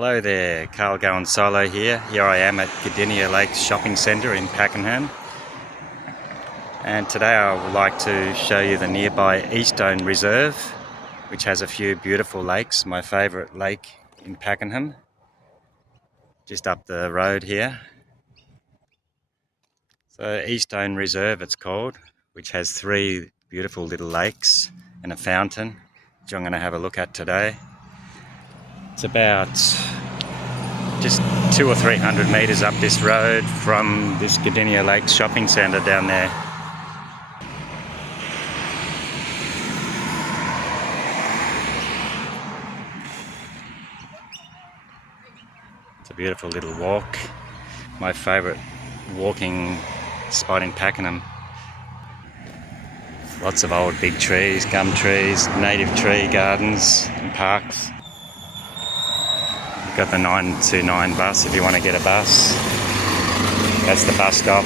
Hello there, Karl-going-solo here. Here I am at Gdynia Lakes Shopping Centre in Pakenham. And today I would like to show you the nearby Eastone Reserve, which has a few beautiful lakes. My favourite lake in Pakenham, just up the road here. So Eastone Reserve it's called, which has three beautiful little lakes and a fountain, which I'm going to have a look at today. It's about just 200 or 300 metres up this road from this Gdynia Lakes Shopping Centre down there. It's a beautiful little walk. My favourite walking spot in Pakenham. Lots of old big trees, gum trees, native tree gardens and parks. You've got the 929 bus if you want to get a bus. That's the bus stop.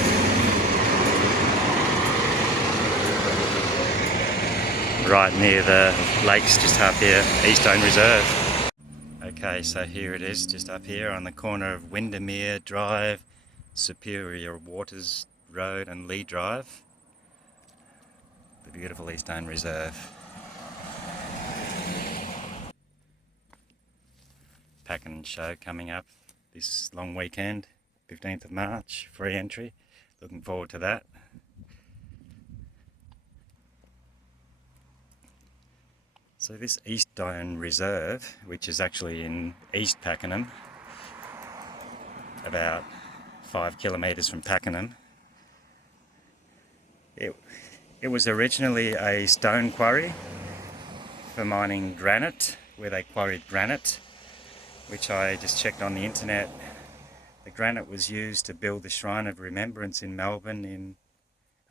Right near the lakes just up here, Eastone Reserve. Okay, so here it is, just up here on the corner of Windermere Drive, Superior Waters Road and Lee Drive. The beautiful Eastone Reserve. Pakenham show coming up this long weekend, 15th of March, free entry. Looking forward to that. So this Eastone Reserve, which is actually in East Pakenham, about 5 kilometres from Pakenham, it was originally a stone quarry for mining granite, where they quarried granite, which I just checked on the internet. The granite was used to build the Shrine of Remembrance in Melbourne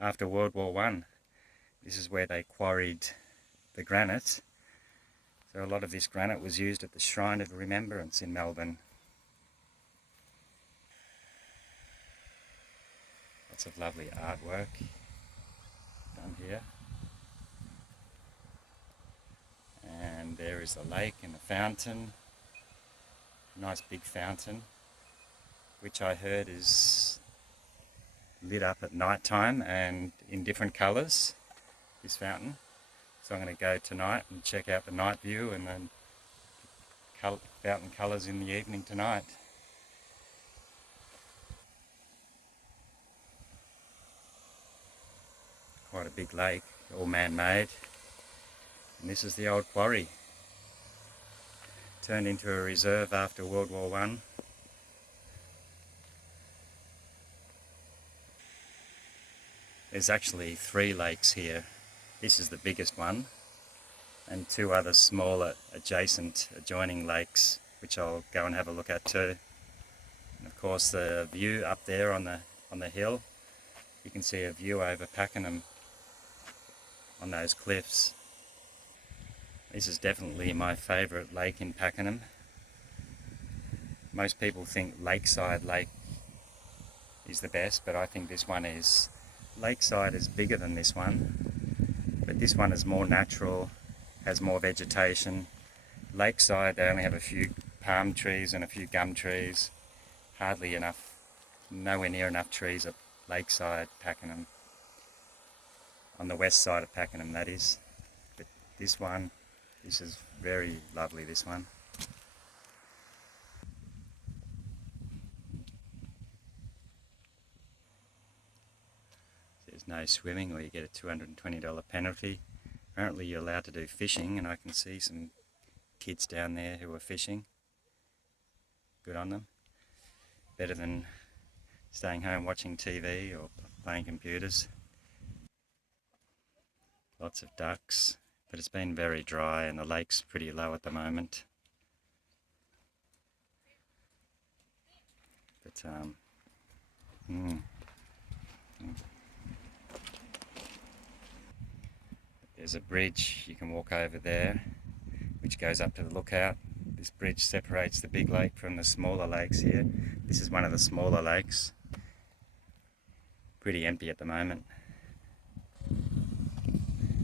after World War I. This is where they quarried the granite. So a lot of this granite was used at the Shrine of Remembrance in Melbourne. Lots of lovely artwork done here. And there is the lake and the fountain. Nice big fountain, which I heard is lit up at night time and in different colours, this fountain. So I'm going to go tonight and check out the night view and then fountain colours in the evening tonight. Quite a big lake, all man-made. And this is the old quarry. Turned into a reserve after World War I. There's actually 3 lakes here. This is the biggest one, and 2 other smaller adjoining lakes, which I'll go and have a look at too. And of course the view up there on the hill, you can see a view over Pakenham on those cliffs. This is definitely my favourite lake in Pakenham. Most people think Lakeside Lake is the best, but I think this one is. Lakeside is bigger than this one, but this one is more natural, has more vegetation. Lakeside, they only have a few palm trees and a few gum trees. Hardly enough, nowhere near enough trees at Lakeside, Pakenham. On the west side of Pakenham, that is. But this is very lovely, this one. There's no swimming, or you get a $220 penalty. Apparently you're allowed to do fishing, and I can see some kids down there who are fishing. Good on them. Better than staying home watching TV or playing computers. Lots of ducks, but it's been very dry and the lake's pretty low at the moment. But there's a bridge, you can walk over there, which goes up to the lookout. This bridge separates the big lake from the smaller lakes here. This is one of the smaller lakes. Pretty empty at the moment.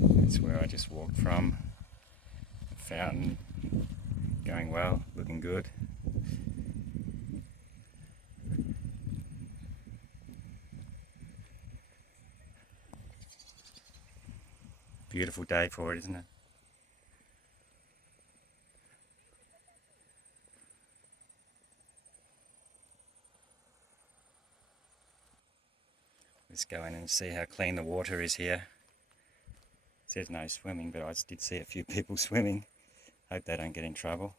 That's where I just walked from. The fountain going well, looking good. Beautiful day for it, isn't it? Let's go in and see how clean the water is here. It says no swimming, but I did see a few people swimming. Hope they don't get in trouble.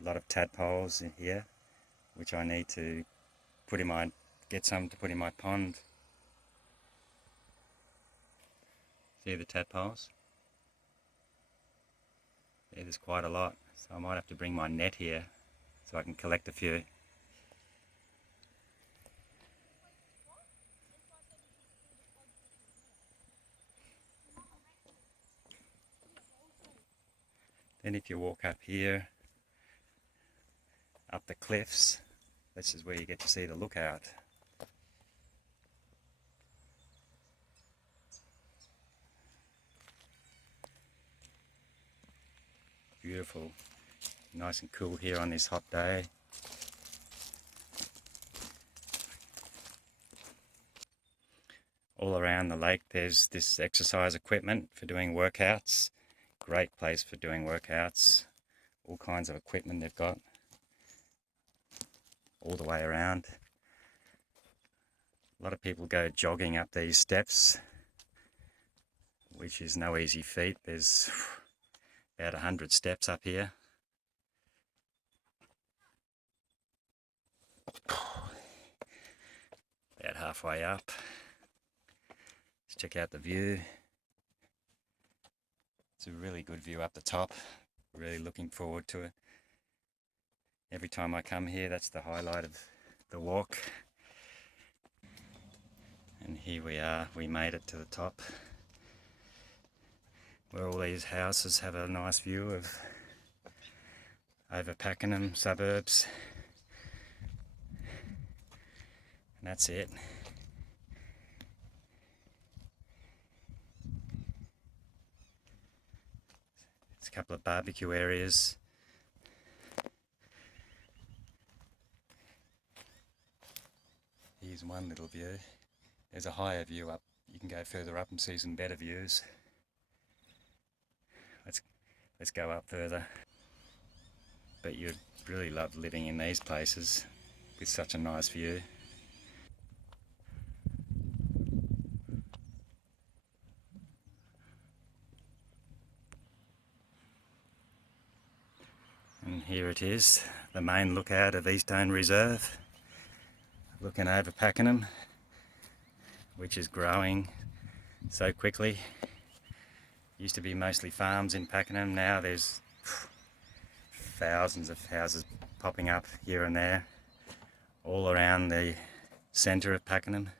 A lot of tadpoles in here, which I need to get some to put in my pond. See the tadpoles? Yeah, there's quite a lot, so I might have to bring my net here so I can collect a few. Then if you walk up here, up the cliffs, this is where you get to see the lookout. Beautiful, nice and cool here on this hot day. All around the lake there's this exercise equipment for doing workouts. Great place for doing workouts. All kinds of equipment they've got all the way around. A lot of people go jogging up these steps, which is no easy feat. There's about 100 steps up here. About halfway up. Let's check out the view. It's a really good view up the top. Really looking forward to it. Every time I come here, that's the highlight of the walk. And here we are, we made it to the top, where all these houses have a nice view of over Pakenham suburbs. And that's it. There's a couple of barbecue areas. Here's one little view. There's a higher view up. You can go further up and see some better views. Let's go up further. But you'd really love living in these places with such a nice view. And here it is, the main lookout of Eastone Reserve, looking over Pakenham, which is growing so quickly. Used to be mostly farms in Pakenham, now there's thousands of houses popping up here and there, all around the centre of Pakenham.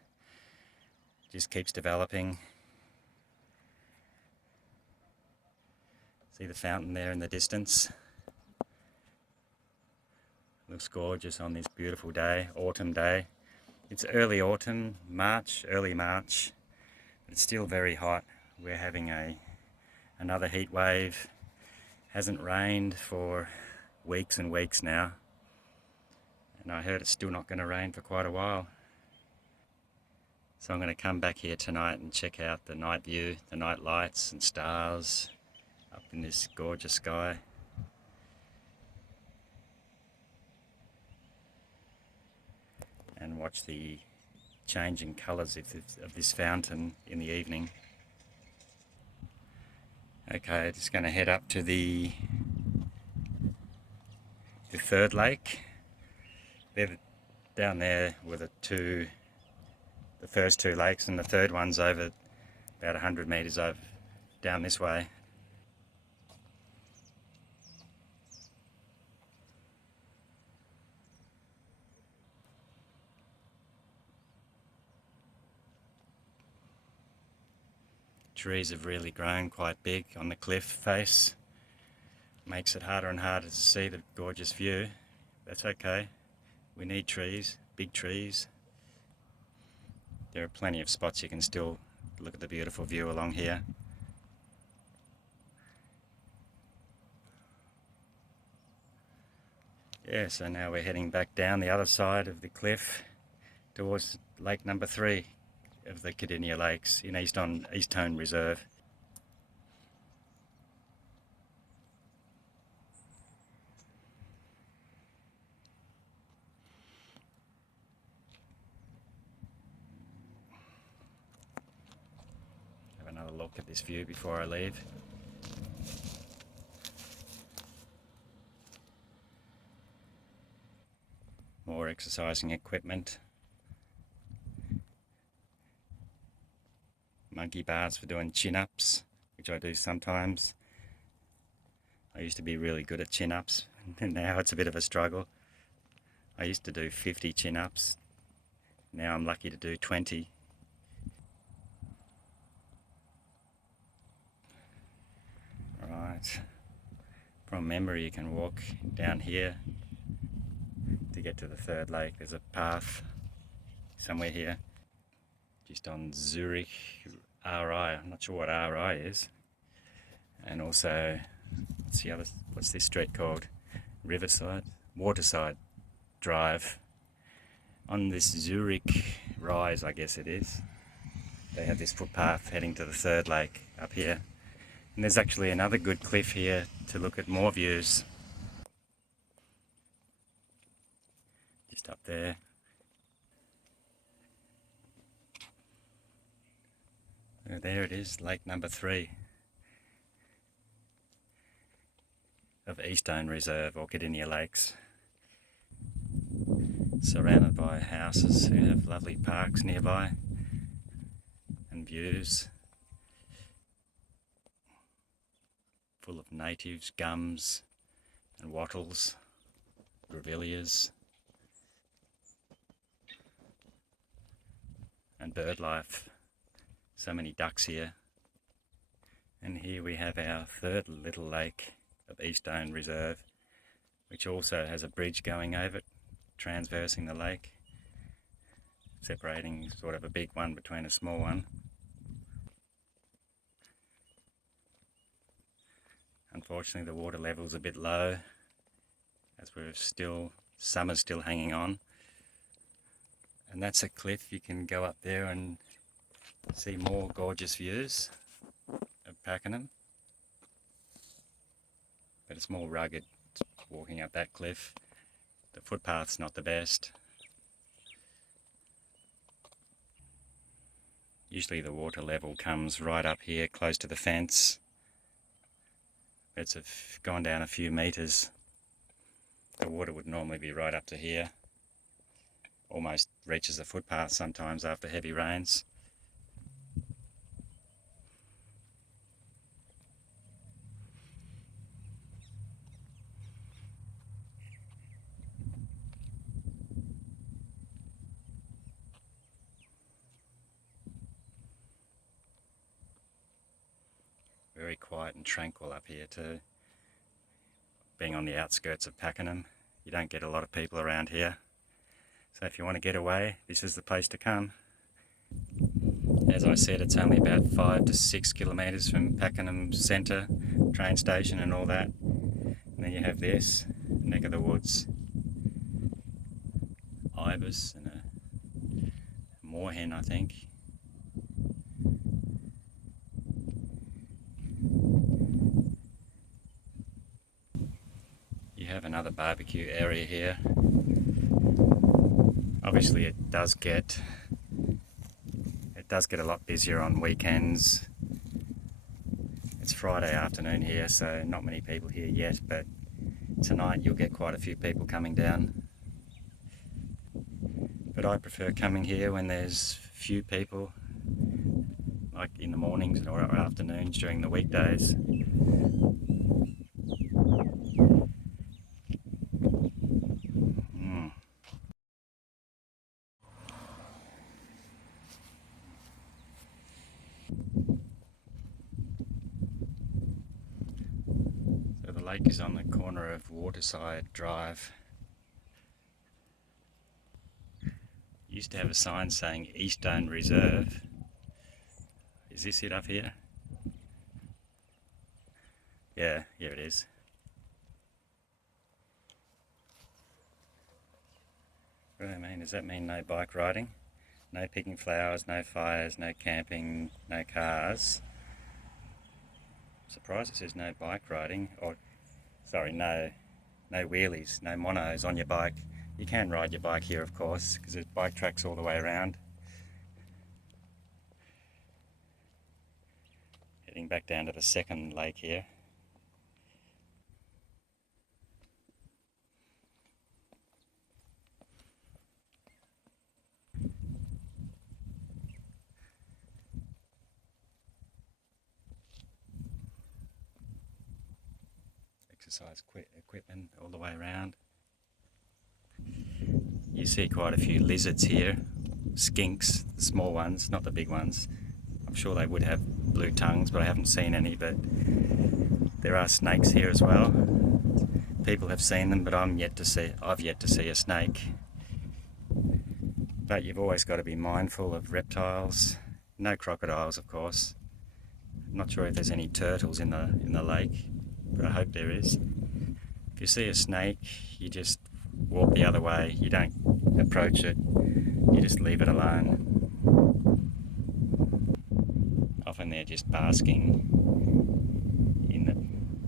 Just keeps developing. See the fountain there in the distance? Looks gorgeous on this beautiful day, autumn day. It's early autumn, early March, but it's still very hot. We're having another heat wave. Hasn't rained for weeks and weeks now, and I heard it's still not going to rain for quite a while. So I'm going to come back here tonight and check out the night view, the night lights and stars up in this gorgeous sky. And watch the changing colours of this fountain in the evening. Okay, just going to head up to the third lake. Down there were the first two lakes, and the third one's over about 100 metres over down this way. Trees have really grown quite big on the cliff face. Makes it harder and harder to see the gorgeous view. That's okay. We need trees, big trees. There are plenty of spots you can still look at the beautiful view along here. Yeah, so now we're heading back down the other side of the cliff towards lake number 3 of the Kardinia Lakes in Eastone Reserve. Have another look at this view before I leave. More exercising equipment. Monkey bars for doing chin-ups, which I do sometimes. I used to be really good at chin-ups, and now it's a bit of a struggle. I used to do 50 chin-ups. Now I'm lucky to do 20. Right. From memory, you can walk down here to get to the third lake. There's a path somewhere here, just on Zurich RI. I'm not sure what RI is. And also, what's this street called? Waterside Drive. On this Zurich rise, I guess it is, they have this footpath heading to the third lake up here. And there's actually another good cliff here to look at more views. Just up there. There it is, lake number 3 of Eastone Reserve or Kardinia Lakes. Surrounded by houses who have lovely parks nearby and views. Full of natives, gums and wattles, grevilleas and bird life. So many ducks here. And here we have our third little lake of Eastone Reserve, which also has a bridge going over it, transversing the lake, separating sort of a big one between a small one. Unfortunately the water level's a bit low, as summer's still hanging on. And that's a cliff. You can go up there and see more gorgeous views of Pakenham. But it's more rugged walking up that cliff. The footpath's not the best. Usually the water level comes right up here close to the fence. It's gone down a few metres. The water would normally be right up to here. Almost reaches the footpath sometimes after heavy rains. Very quiet and tranquil up here too. Being on the outskirts of Pakenham, you don't get a lot of people around here. So if you want to get away, this is the place to come. As I said, it's only about 5 to 6 kilometres from Pakenham Centre, train station and all that. And then you have this neck of the woods. Ibis and a moorhen, I think. You have another barbecue area here. Obviously it does get a lot busier on weekends. It's Friday afternoon here, so not many people here yet, but tonight you'll get quite a few people coming down. But I prefer coming here when there's few people, like in the mornings or afternoons during the weekdays. So the lake is on the corner of Waterside Drive. Used to have a sign saying Eastone Reserve. Is this it up here? Yeah, here it is. What do I mean? Does that mean no bike riding? No picking flowers, no fires, no camping, no cars. I'm surprised it says no bike riding, or sorry, no wheelies, no monos on your bike. You can ride your bike here, of course, because there's bike tracks all the way around. Heading back down to the second lake here. Exercise equipment all the way around. You see quite a few lizards here, skinks, the small ones, not the big ones. I'm sure they would have blue tongues, but I haven't seen any. But there are snakes here as well. People have seen them, but I've yet to see a snake. But you've always got to be mindful of reptiles. No crocodiles, of course. I'm not sure if there's any turtles in the lake, but I hope there is. If you see a snake, you just walk the other way. You don't approach it. You just leave it alone. Often they're just basking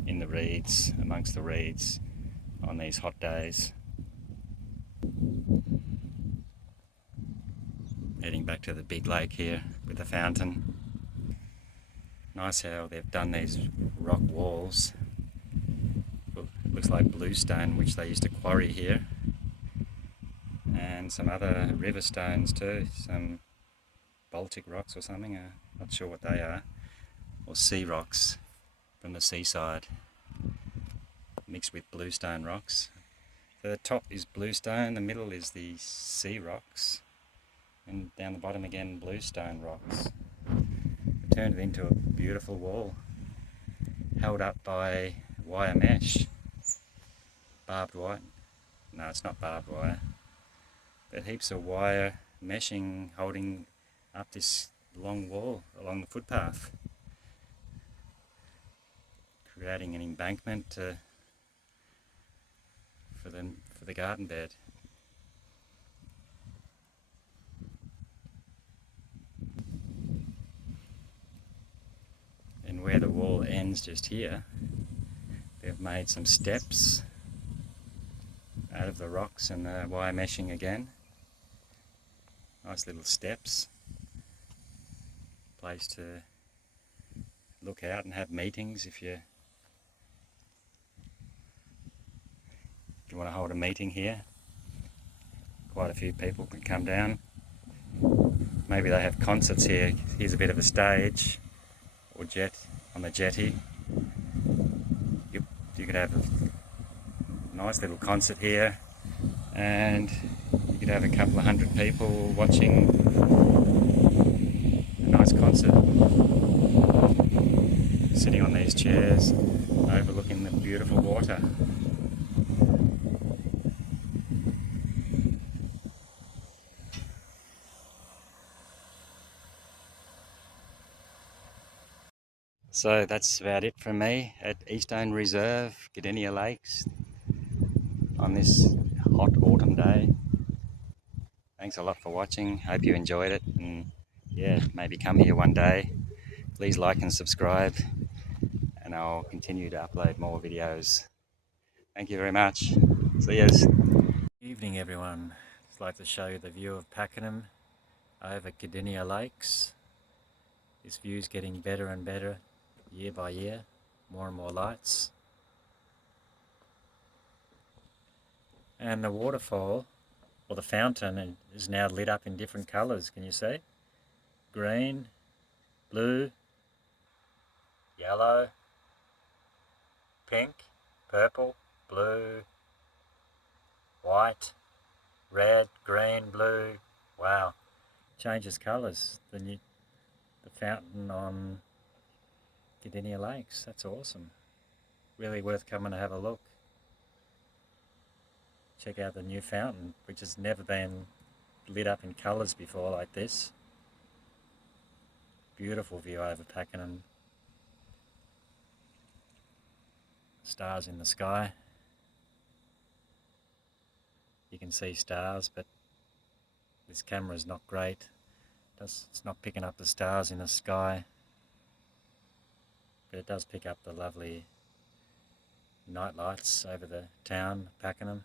in the reeds, amongst the reeds on these hot days. Heading back to the big lake here with the fountain. Nice how they've done these rock walls. It looks like bluestone, which they used to quarry here. And some other river stones too, some Baltic rocks or something, not sure what they are. Or sea rocks from the seaside, mixed with bluestone rocks. So the top is bluestone, the middle is the sea rocks, and down the bottom again bluestone rocks. It turned it into a beautiful wall, held up by wire mesh. Barbed wire. No, it's not barbed wire. But heaps of wire meshing holding up this long wall along the footpath, creating an embankment for the garden bed. And where the wall ends just here, they've made some steps out of the rocks and the wire meshing again. Nice little steps. Place to look out and have meetings if you want to hold a meeting here. Quite a few people can come down. Maybe they have concerts here. Here's a bit of a stage or jet on the jetty. You could have a nice little concert here, and you could have a couple of hundred people watching a nice concert, sitting on these chairs overlooking the beautiful water. So that's about it from me at Eastone Reserve, Gdynia Lakes, on this hot autumn day. Thanks a lot for watching. Hope you enjoyed it, and yeah, maybe come here one day. Please like and subscribe, and I'll continue to upload more videos. Thank you very much. See yous. Evening everyone. Just like to show you the view of Pakenham over Gdynia Lakes. This view's getting better and better year by year, more and more lights. And the waterfall, or the fountain, is now lit up in different colours. Can you see? Green, blue, yellow, pink, purple, blue, white, red, green, blue. Wow, changes colours. The fountain on Gdynia Lakes. That's awesome. Really worth coming to have a look. Check out the new fountain, which has never been lit up in colours before like this. Beautiful view over Pakenham. Stars in the sky. You can see stars, but This camera is not great. It's not picking up the stars in the sky, but it does pick up the lovely night lights over the town, Pakenham.